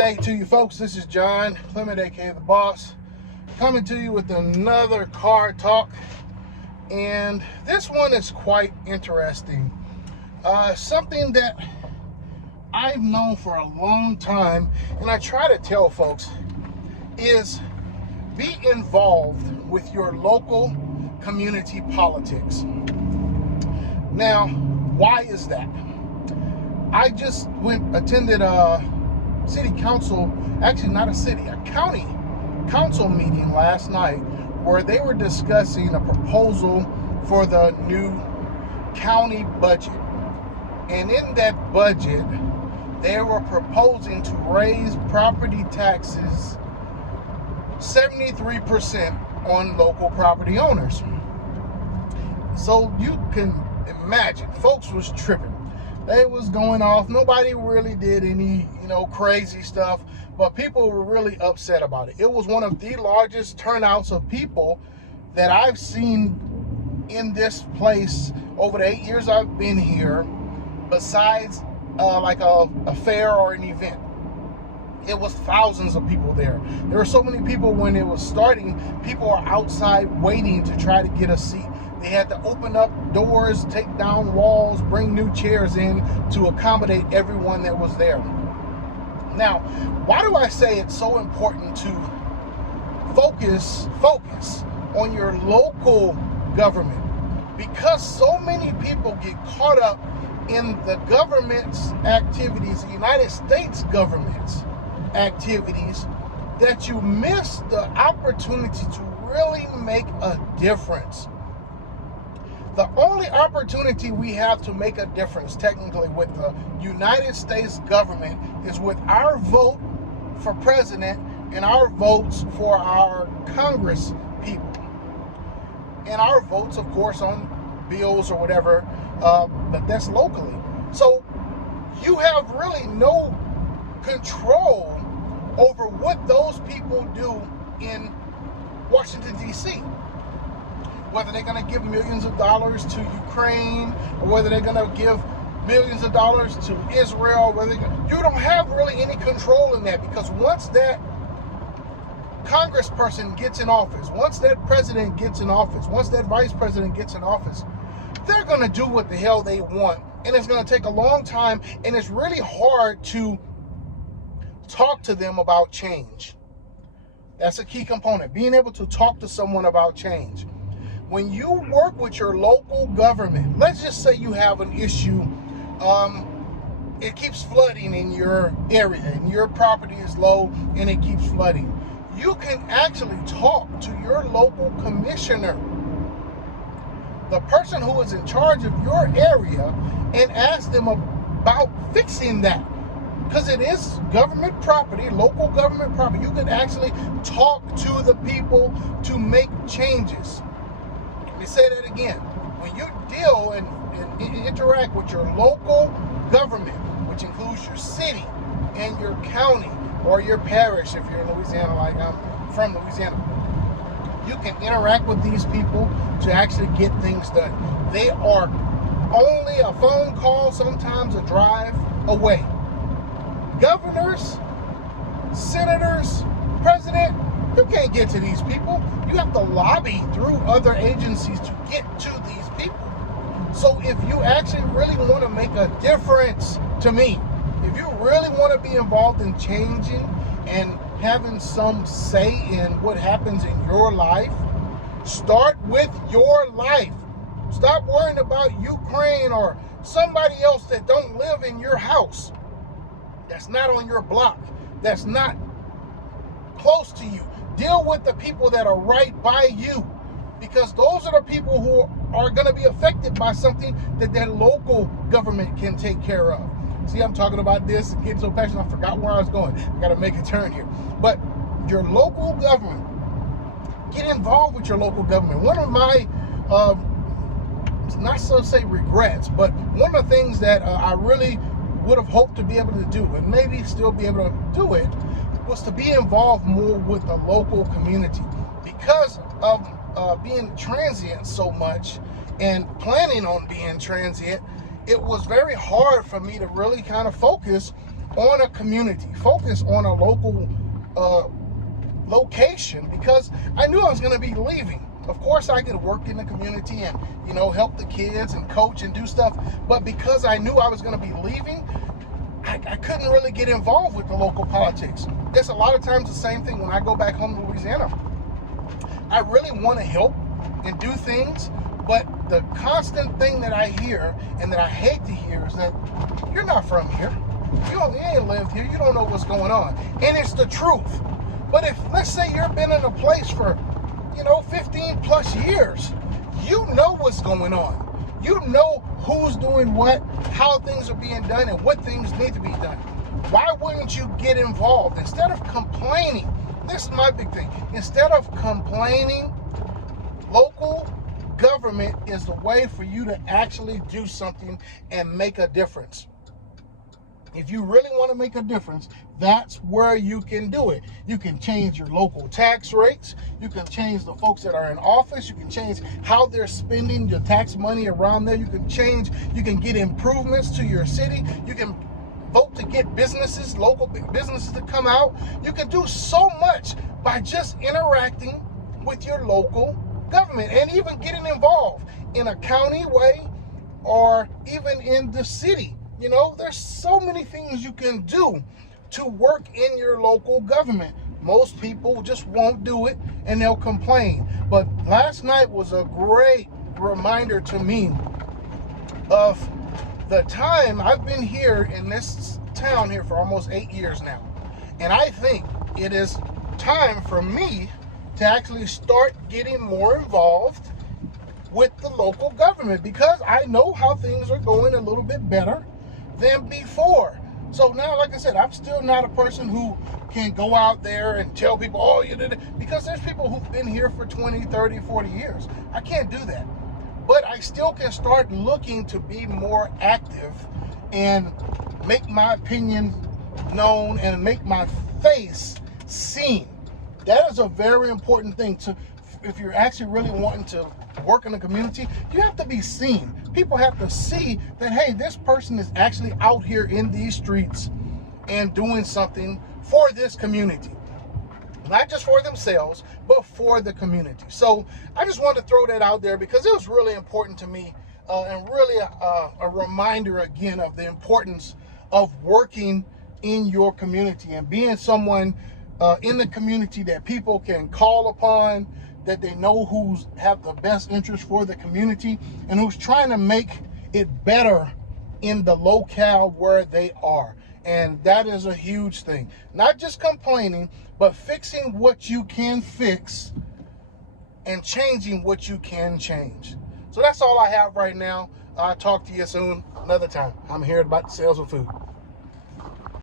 update to you folks. This is John Clement, aka the boss, coming to you with another car talk, and this one is quite interesting. Something that I've known for a long time, and I try to tell folks, is be involved with your local community politics. Now, why is that? I just attended a city council, actually not a city, a county council meeting last night where they were discussing a proposal for the new county budget. And in that budget, they were proposing to raise property taxes 73% on local property owners. So you can imagine, folks was tripping. They was going off. Nobody really did any, crazy stuff, but people were really upset about it. It was one of the largest turnouts of people that I've seen in this place over the 8 years I've been here, besides like a fair or an event. It was thousands of people there. There were so many people when it was starting. People are outside waiting to try to get a seat. They had to open up doors, take down walls, bring new chairs in to accommodate everyone that was there. Now, why do I say it's so important to focus on your local government? Because so many people get caught up in the government's activities, the United States government's activities, that you miss the opportunity to really make a difference. The only opportunity we have to make a difference, technically, with the United States government is with our vote for president and our votes for our Congress people. And our votes, of course, on bills or whatever, but that's locally. So you have really no control over what those people do in Washington, D.C. Whether they're going to give millions of dollars to Ukraine, or whether they're going to give millions of dollars to Israel, you don't have really any control in that, because once that congressperson gets in office, once that president gets in office, once that vice president gets in office, they're going to do what the hell they want. And it's going to take a long time, and it's really hard to talk to them about change. That's a key component, being able to talk to someone about change. When you work with your local government, let's just say you have an issue, it keeps flooding in your area, and your property is low and it keeps flooding. You can actually talk to your local commissioner, the person who is in charge of your area, and ask them about fixing that. Because it is government property, local government property. You can actually talk to the people to make changes. Let me say that again. When you deal and interact with your local government, which includes your city and your county or your parish, if you're in Louisiana, like I'm from Louisiana, you can interact with these people to actually get things done. They are only a phone call, sometimes a drive away. Governors, senators, president, you can't get to these people. You have to lobby through other agencies to get to these people. So if you actually really want to make a difference, to me, if you really want to be involved in changing and having some say in what happens in your life, start with your life. Stop worrying about Ukraine or somebody else that don't live in your house, that's not on your block, that's not close to you. Deal with the people that are right by you, because those are the people who are going to be affected by something that their local government can take care of. See, I'm talking about this, getting so passionate, I forgot where I was going. I got to make a turn here. But your local government, get involved with your local government. One of my, not so say regrets, but one of the things that I really would have hoped to be able to do, and maybe still be able to do it, was to be involved more with the local community. Because of being transient so much and planning on being transient, it was very hard for me to really kind of focus on a community, focus on a local location, because I knew I was going to be leaving. Of course, I could work in the community and, you know, help the kids and coach and do stuff. But because I knew I was going to be leaving, I couldn't really get involved with the local politics. It's a lot of times the same thing when I go back home to Louisiana. I really want to help and do things, but the constant thing that I hear and that I hate to hear is that you're not from here. You ain't lived here. You don't know what's going on. And it's the truth. But if, let's say, you've been in a place for, 15 plus years, you know what's going on. You know who's doing what, how things are being done, and what things need to be done. Why wouldn't you get involved? Instead of complaining, this is my big thing. Instead of complaining, local government is the way for you to actually do something and make a difference. If you really want to make a difference, that's where you can do it. You can change your local tax rates. You can change the folks that are in office. You can change how they're spending your tax money around there. You can get improvements to your city. You can vote to get businesses, local businesses to come out. You can do so much by just interacting with your local government and even getting involved in a county way or even in the city. There's so many things you can do to work in your local government. Most people just won't do it and they'll complain. But last night was a great reminder to me of the time I've been here in this town here for almost 8 years now. And I think it is time for me to actually start getting more involved with the local government, because I know how things are going a little bit better than before. So now, like I said, I'm still not a person who can go out there and tell people, oh, you did it, because there's people who've been here for 20, 30, 40 years. I can't do that. But I still can start looking to be more active and make my opinion known and make my face seen. That is a very important thing. If you're actually really wanting to work in the community, you have to be seen. People have to see that, hey, this person is actually out here in these streets and doing something for this community. Not just for themselves, but for the community. So I just wanted to throw that out there because it was really important to me, and really a reminder again of the importance of working in your community and being someone in the community that people can call upon, that they know who's have the best interest for the community and who's trying to make it better in the locale where they are. And that is a huge thing. Not just complaining, but fixing what you can fix and changing what you can change. So that's all I have right now. I'll talk to you soon, another time. I'm here about sales of food.